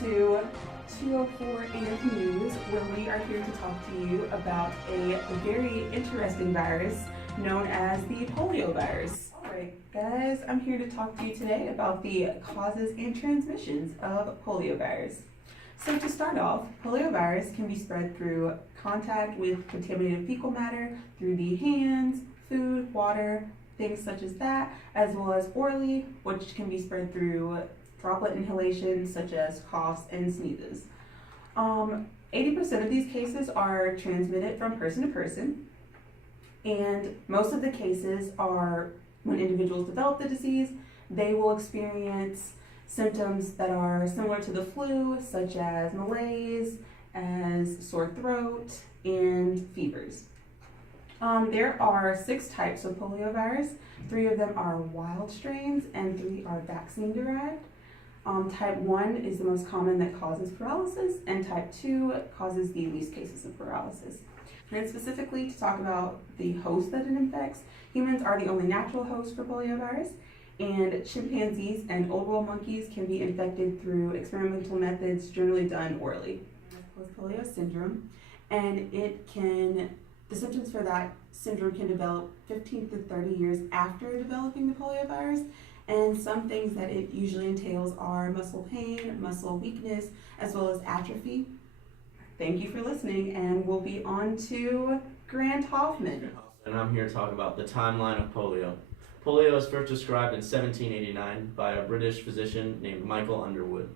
to 204 ANTH News, where we are here to talk to you about a very interesting virus known as the poliovirus. Alright guys, I'm here to talk to you today about the causes and transmissions of poliovirus. So to start off, poliovirus can be spread through contact with contaminated fecal matter through the hands, food, water, things such as that, as well as orally, which can be spread through droplet inhalation such as coughs and sneezes. 80% of these cases are transmitted from person to person, and most of the cases are when individuals develop the disease, they will experience symptoms that are similar to the flu, such as malaise, as sore throat, and fevers. There are 6 types of poliovirus. 3 of them are wild strains and 3 are vaccine derived. Type 1 is the most common that causes paralysis, and type 2 causes the least cases of paralysis. And specifically to talk about the host that it infects, humans are the only natural host for poliovirus, and chimpanzees and old world monkeys can be infected through experimental methods generally done orally. Post-polio syndrome, and the symptoms for that syndrome can develop 15 to 30 years after developing the poliovirus, and some things that it usually entails are muscle pain, muscle weakness, as well as atrophy. Thank you for listening, and we'll be on to Grant Hoffman. And I'm here to talk about the timeline of polio. Polio was first described in 1789 by a British physician named Michael Underwood.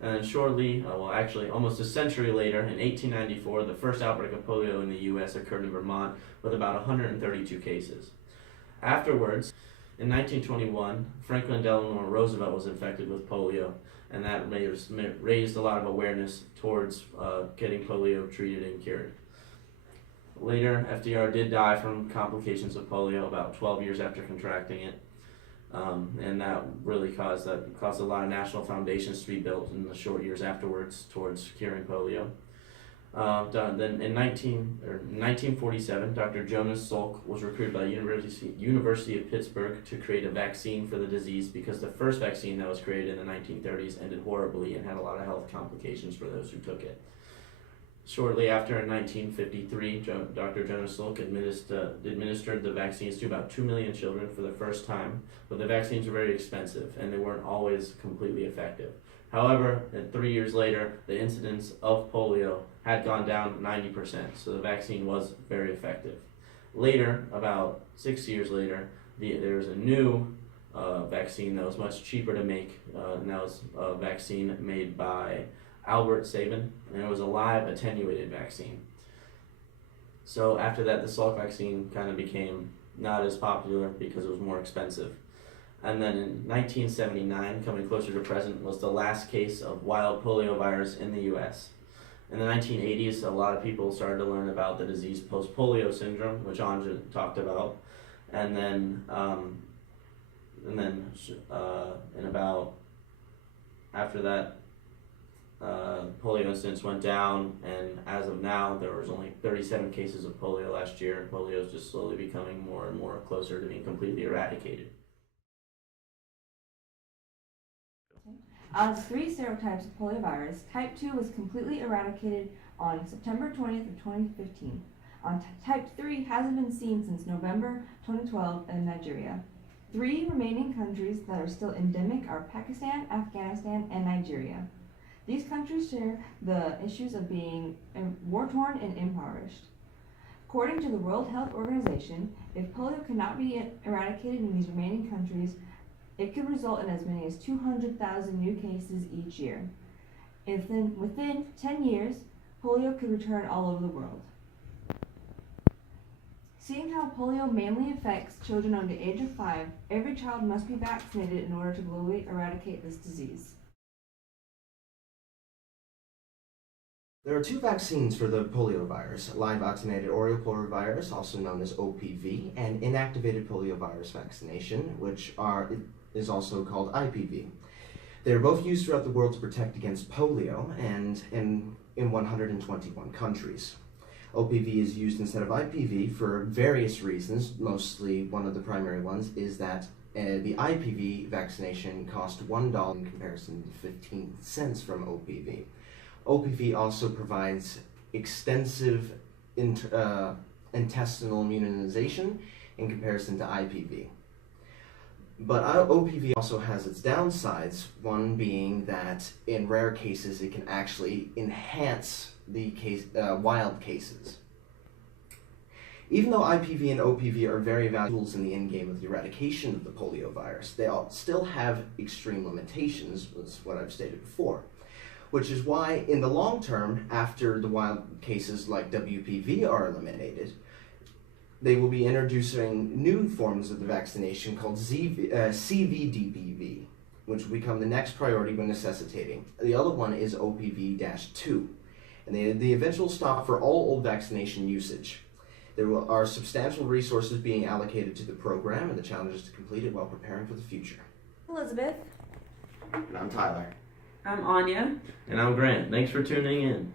And shortly, almost a century later, in 1894, the first outbreak of polio in the U.S. occurred in Vermont with about 132 cases. Afterwards, in 1921, Franklin Delano Roosevelt was infected with polio, and that raised a lot of awareness towards getting polio treated and cured. Later, FDR did die from complications of polio about 12 years after contracting it, and that really caused a lot of national foundations to be built in the short years afterwards towards curing polio. Then in 1947, Dr. Jonas Salk was recruited by the University of Pittsburgh to create a vaccine for the disease, because the first vaccine that was created in the 1930s ended horribly and had a lot of health complications for those who took it. Shortly after, in 1953, Dr. Jonas Salk administered the vaccines to about 2 million children for the first time, but the vaccines were very expensive and they weren't always completely effective. However, 3 years later, the incidence of polio had gone down 90%, so the vaccine was very effective. Later, about 6 years later, there was a new vaccine that was much cheaper to make, and that was a vaccine made by Albert Sabin, and it was a live attenuated vaccine. So after that, the Salk vaccine kind of became not as popular because it was more expensive. And then in 1979, coming closer to present, was the last case of wild poliovirus in the U.S. In the 1980s, a lot of people started to learn about the disease post-polio syndrome, which Anja talked about, and then after that, polio incidence went down, and as of now, there was only 37 cases of polio last year, and polio is just slowly becoming more and more closer to being completely eradicated. Out of 3 serotypes of poliovirus, type 2 was completely eradicated on September 20th of 2015. Type 3 hasn't been seen since November 2012 in Nigeria. 3 remaining countries that are still endemic are Pakistan, Afghanistan, and Nigeria. These countries share the issues of being war-torn and impoverished. According to the World Health Organization, if polio cannot be eradicated in these remaining countries, it could result in as many as 200,000 new cases each year. Within 10 years, polio could return all over the world. Seeing how polio mainly affects children under the age of 5, every child must be vaccinated in order to globally eradicate this disease. There are 2 vaccines for the poliovirus: live oxygenated oral poliovirus, also known as OPV, and inactivated poliovirus vaccination, which is also called IPV. They are both used throughout the world to protect against polio, and in 121 countries. OPV is used instead of IPV for various reasons. Mostly, one of the primary ones is that the IPV vaccination cost $1 in comparison to 15 cents from OPV. OPV also provides extensive intestinal immunization in comparison to IPV. But OPV also has its downsides, one being that in rare cases it can actually enhance the wild cases. Even though IPV and OPV are very valuable tools in the endgame of the eradication of the poliovirus, they still have extreme limitations, was what I've stated before. Which is why, in the long term, after the wild cases like WPV are eliminated, they will be introducing new forms of the vaccination called CVDPV, which will become the next priority when necessitating. The other one is OPV-2, and the eventual stop for all old vaccination usage. There are substantial resources being allocated to the program, and the challenge is to complete it while preparing for the future. Elizabeth. And I'm Tyler. I'm Anya. And I'm Grant. Thanks for tuning in.